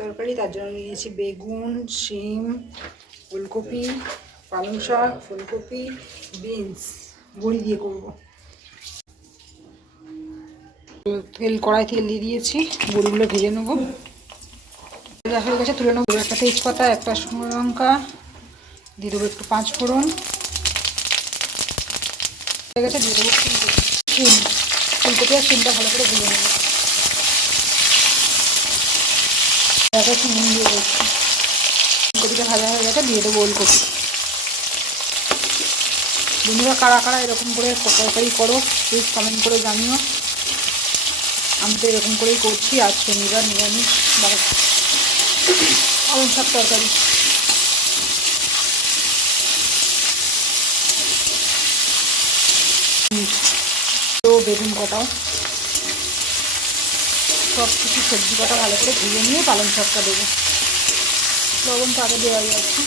তরকারি, তার জন্য নিয়েছি বেগুন, শিম, ফুলকপি, পালং শাক, ফুলকপি, বিনস। বড়ি দিয়ে করব। তেল কড়াই তেল দিয়ে দিয়েছি বড়িগুলো ভেজে নেব। হয়ে গেছে, তুলে নেব। একটা তেজপাতা, একটা শুকনো লঙ্কা, দিয়ে দেবো একটু পাঁচ ফোড়ন। ফুলকপি আর শিমটা ভালো করে ভেজে নেব। দিয়ে দিচ্ছি ফুলকপিটা ভাজা হয়ে গেছে, দিয়ে দেবো ওলকপি বন্ধুরা, কারা কারা এরকম করে তরকারি করো প্লিজ কমেন্ট করে জানিও। আমি তো এরকম করেই করছি, আজ শনিবার, নিরামিষ মানে পালং শাক তরকারি। তো বেগুন কটাও। সব কিছু সবজি কটা ভালো করে ধুয়ে নিয়ে পালং শাকটা দেবো। লবণ তো আরও দেওয়া যাচ্ছে।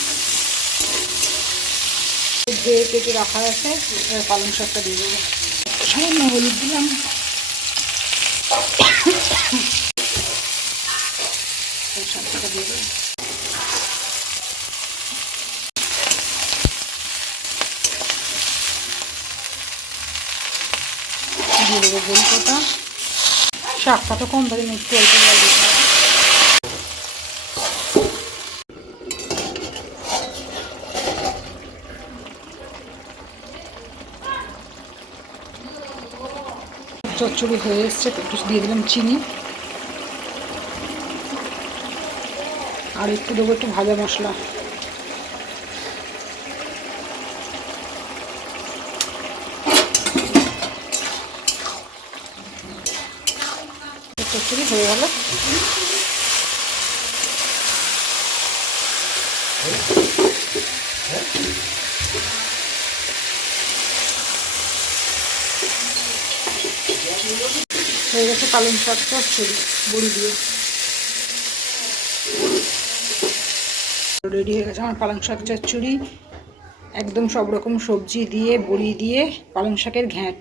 ধুয়ে কেটে রাখা আছে পালং শাকটা দিয়ে দেবো। সামান্য হলুদ দিলাম। শাকটা দিয়ে দেবো। দিয়ে দেবো শাকটা তো কম ধরে একটু অল্প করে চচ্চড়ি হয়ে এসছে একটু দিয়ে দিলাম চিনি আর একটু দেবো একটু ভাজা মশলা চচ্চড়ি হয়ে গেল। হয়ে গেছে পালং শাক চচ্চড়ি বড়ি দিয়ে। রেডি হয়ে গেছে আমার পালং শাক চচ্চড়ি। একদম সব রকম সবজি দিয়ে, বড়ি দিয়ে, পালং শাকের ঘ্যাঁট।